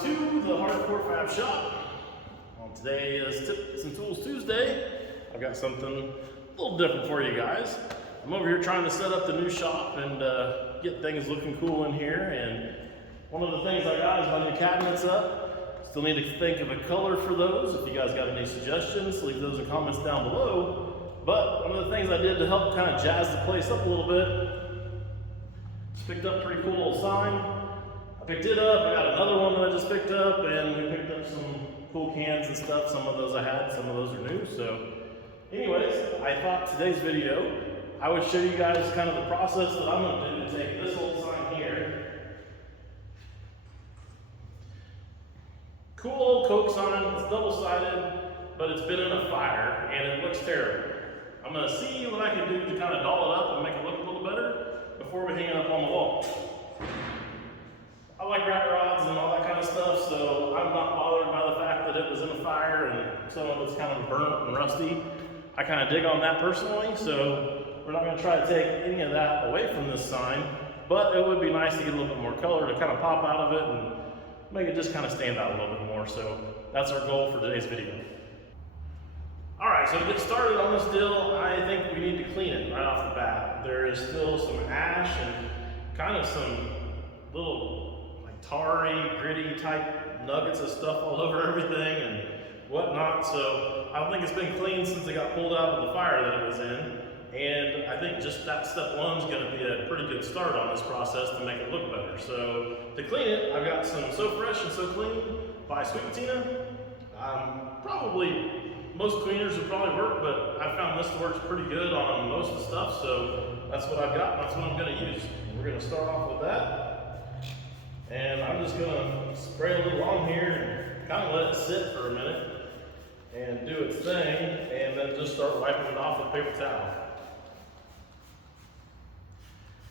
to the Hardcore Fab Shop. On today is Tips and Tools Tuesday. I've got something a little different for you guys. I'm over here trying to set up the new shop and get things looking cool in here. And one of the things I got is my new cabinets up. Still need to think of a color for those. If you guys got any suggestions, leave those in comments down below. But one of the things I did to help kind of jazz the place up a little bit, just picked up a pretty cool little sign. I picked it up, I got another one that I just picked up, and we picked up some cool cans and stuff. Some of those I had, some of those are new. So anyways, I thought today's video, I would show you guys kind of the process that I'm gonna do to take this little sign here. Cool old Coke sign, it's double-sided, but it's been in a fire, and it looks terrible. I'm gonna see what I can do to kind of doll it up and make it look a little better before we hang it up on the wall. I like rat rods and all that kind of stuff, so I'm not bothered by the fact that it was in a fire and some of it's kind of burnt and rusty. I kind of dig on that personally, so we're not going to try to take any of that away from this sign, but it would be nice to get a little bit more color to kind of pop out of it and make it just kind of stand out a little bit more. So that's our goal for today's video. Alright, so to get started on this deal, I think we need to clean it right off the bat. There is still some ash and kind of some little tarry, gritty type nuggets of stuff all over everything and whatnot. So I don't think it's been cleaned since it got pulled out of the fire that it was in. And I think just that step one is going to be a pretty good start on this process to make it look better. So to clean it, I've got some So Fresh and So Clean by Sweet Patina. Probably most cleaners would probably work, but I found this works pretty good on most of the stuff. So that's what I've got. That's what I'm going to use. We're going to start off with that. And I'm just gonna spray a little on here and kind of let it sit for a minute and do its thing, and then just start wiping it off with paper towel.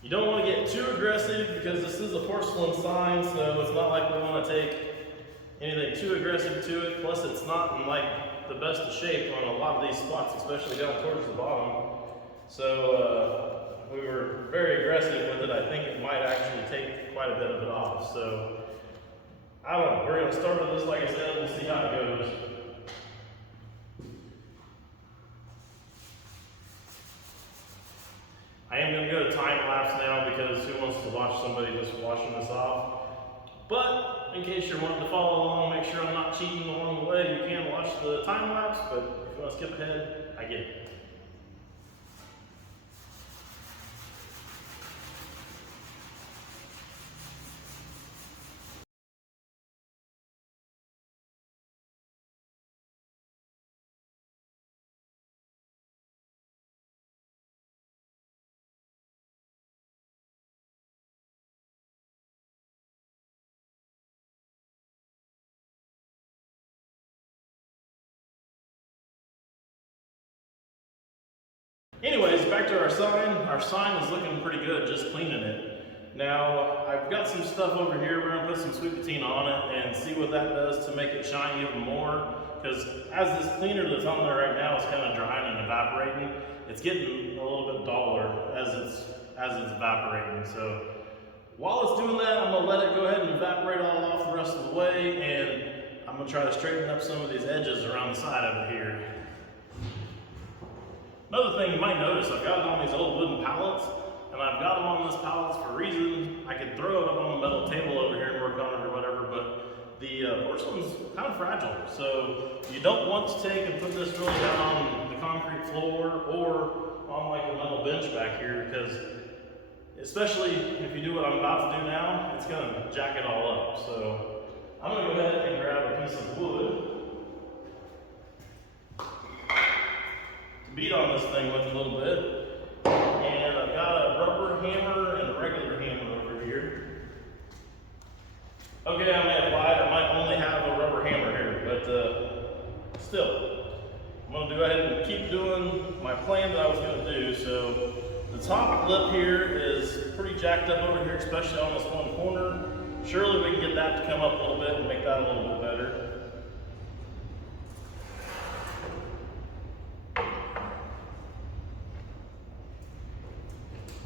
You don't want to get too aggressive because this is a porcelain sign, so it's not like we want to take anything too aggressive to it. Plus, it's not in like the best of shape on a lot of these spots, especially down towards the bottom. So we were very aggressive with it. I think it might actually take quite a bit of it off. So, I don't know. We're going to start with this, like I said. We'll see how it goes. I am going to go to time lapse now because who wants to watch somebody just washing this off? But, in case you're wanting to follow along, make sure I'm not cheating along the way, you can watch the time lapse. But if you want to skip ahead, I get it. Anyways, back to our sign. Our sign is looking pretty good, just cleaning it. Now, I've got some stuff over here. We're going to put some Sweet Patina on it and see what that does to make it shine even more. Because as this cleaner that's on there right now is kind of drying and evaporating, it's getting a little bit duller as it's evaporating. So while it's doing that, I'm going to let it go ahead and evaporate all off the rest of the way, and I'm going to try to straighten up some of these edges around the side of it here. Another thing you might notice, I've got it on these old wooden pallets, and I've got them on this pallets for a reason. I could throw it up on the metal table over here and work on it or whatever, but the porcelain's kind of fragile. So you don't want to take and put this really down on the concrete floor or on like a metal bench back here, because especially if you do what I'm about to do now, it's going to jack it all up. So I'm going to go ahead and grab a piece of wood, beat on this thing with a little bit, and I've got a rubber hammer and a regular hammer over here. Okay, I may have lied, I might only have a rubber hammer here, but still, I'm going to go ahead and keep doing my plan that I was going to do. So the top lip here is pretty jacked up over here, especially on this one corner. Surely we can get that to come up a little bit and make that a little bit better.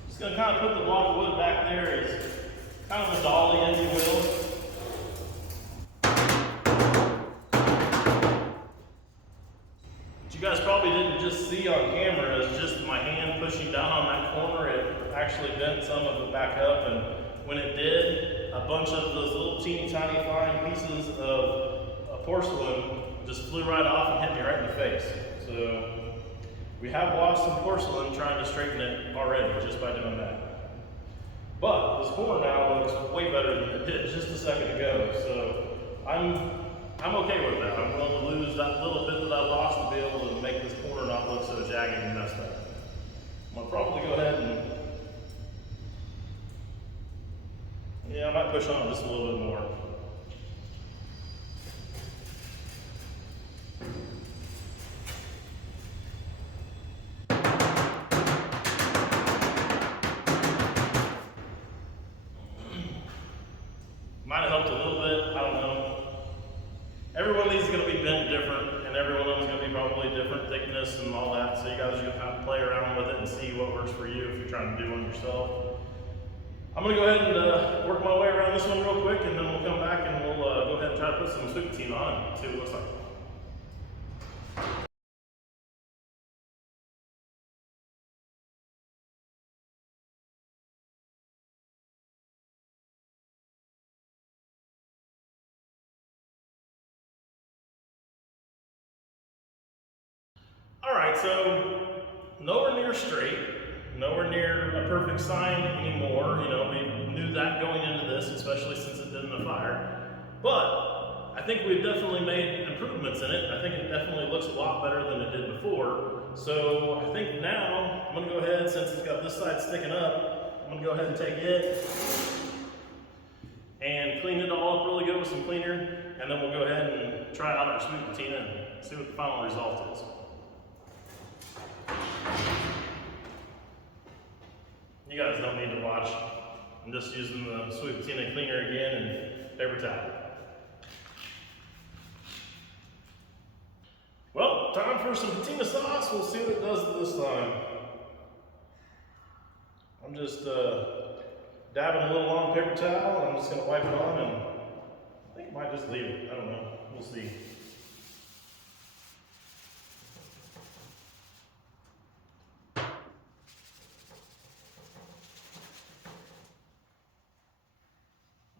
Just going to kind of put the block of wood back there as kind of a dolly, if you will. guys probably didn't just see on camera is just my hand pushing down on that corner. It actually bent some of it back up, and when it did, a bunch of those little teeny tiny fine pieces of porcelain just flew right off and hit me right in the face. So we have lost some porcelain trying to straighten it already just by doing that. But this corner now looks way better than it did just a second ago. So I'm okay with that. I'm willing to lose that little bit that I lost to be able to make this corner not look so jagged and messed up. I'm gonna probably go ahead and, yeah, I might push on just a little bit more. Might have helped a little bit, I don't know. Every one of these is going to be bent different, and every one of them is going to be probably different thickness and all that, so you guys are going to kind of play around with it and see what works for you if you're trying to do one yourself. I'm going to go ahead and work my way around this one real quick, and then we'll come back and we'll go ahead and try to put some sweet patina on and see what it looks like. All right, so nowhere near straight, nowhere near a perfect sign anymore. You know, we knew that going into this, especially since it did in the fire. But I think we've definitely made improvements in it. I think it definitely looks a lot better than it did before. So I think now I'm gonna go ahead, since it's got this side sticking up, I'm gonna go ahead and take it and clean it all up really good with some cleaner, and then we'll go ahead and try out our sweet patina and see what the final result is. You guys don't need to watch. I'm just using the sweet patina cleaner again and paper towel. Well, time for some patina sauce. We'll see what it does this time. I'm just dabbing a little on paper towel, and I'm just gonna wipe it on, and I think I might just leave it. I don't know, we'll see.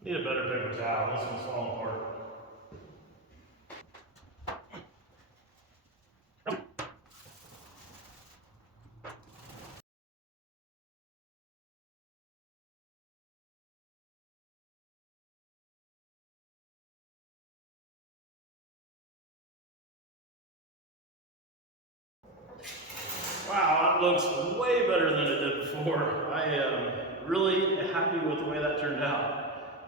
Need a better paper towel, this one's falling apart. Wow, that looks way better than it did before. I am really happy with the way that turned out.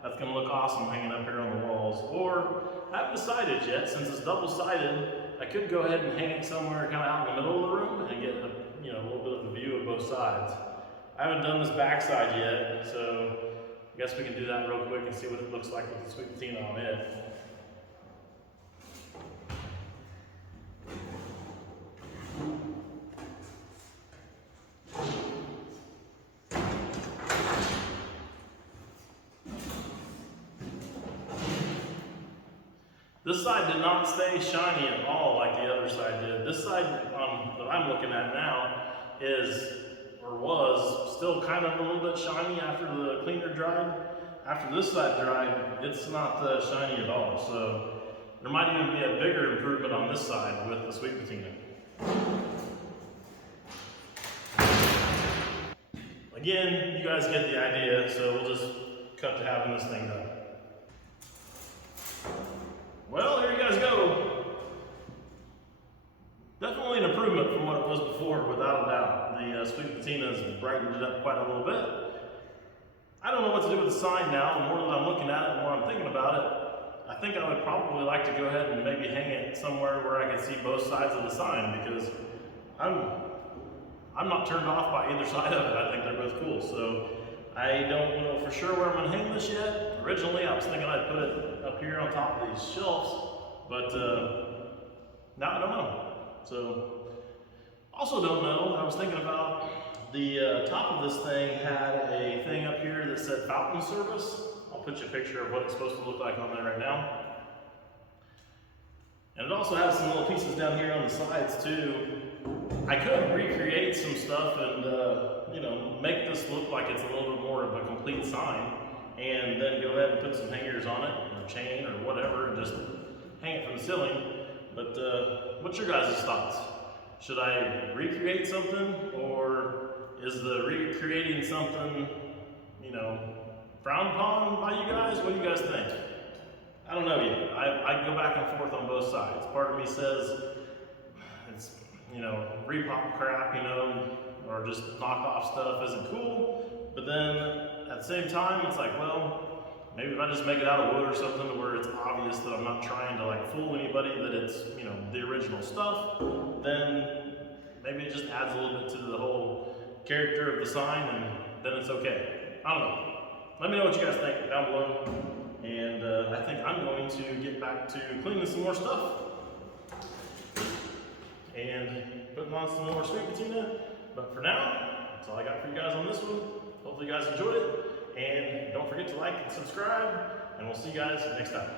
That's gonna look awesome hanging up here on the walls. Or, I haven't decided yet, since it's double-sided, I could go ahead and hang it somewhere kind of out in the middle of the room and get a little bit of a view of both sides. I haven't done this backside yet, so I guess we can do that real quick and see what it looks like with the sweet patina on it. This side did not stay shiny at all like the other side did. This side that I'm looking at now is, or was, still kind of a little bit shiny after the cleaner dried. After this side dried, it's not shiny at all. So there might even be a bigger improvement on this side with the sweet patina. Again, you guys get the idea, so we'll just cut to having this thing done. Well, here you guys go. Definitely an improvement from what it was before, without a doubt. The sweet patina has brightened it up quite a little bit. I don't know what to do with the sign now. The more that I'm looking at it, the more I'm thinking about it. I think I would probably like to go ahead and maybe hang it somewhere where I can see both sides of the sign, because I'm not turned off by either side of it. I think they're both cool. So I don't know for sure where I'm gonna hang this yet. Originally, I was thinking I'd put it up here on top of these shelves, but now I don't know. So, also don't know, I was thinking about the top of this thing had a thing up here that said fountain service. I'll put you a picture of what it's supposed to look like on there right now. And it also has some little pieces down here on the sides too. I could recreate some stuff and you know, make this look like it's a little bit more of a complete sign, and then go ahead and put some hangers on it, or chain, or whatever, and just hang it from the ceiling. But what's your guys' thoughts? Should I recreate something, or is the recreating something, you know, frowned upon by you guys? What do you guys think? I don't know yet. I go back and forth on both sides. Part of me says it's, you know, repop crap, you know, or just knockoff stuff isn't cool. But then at the same time, it's like, well, maybe if I just make it out of wood or something to where it's obvious that I'm not trying to like fool anybody that it's, you know, the original stuff, then maybe it just adds a little bit to the whole character of the sign, and then it's okay. I don't know. Let me know what you guys think down below. And I think I'm going to get back to cleaning some more stuff and putting on some more sweet patina. But for now, that's all I got for you guys on this one. Hopefully you guys enjoyed it. And don't forget to like and subscribe, and we'll see you guys next time.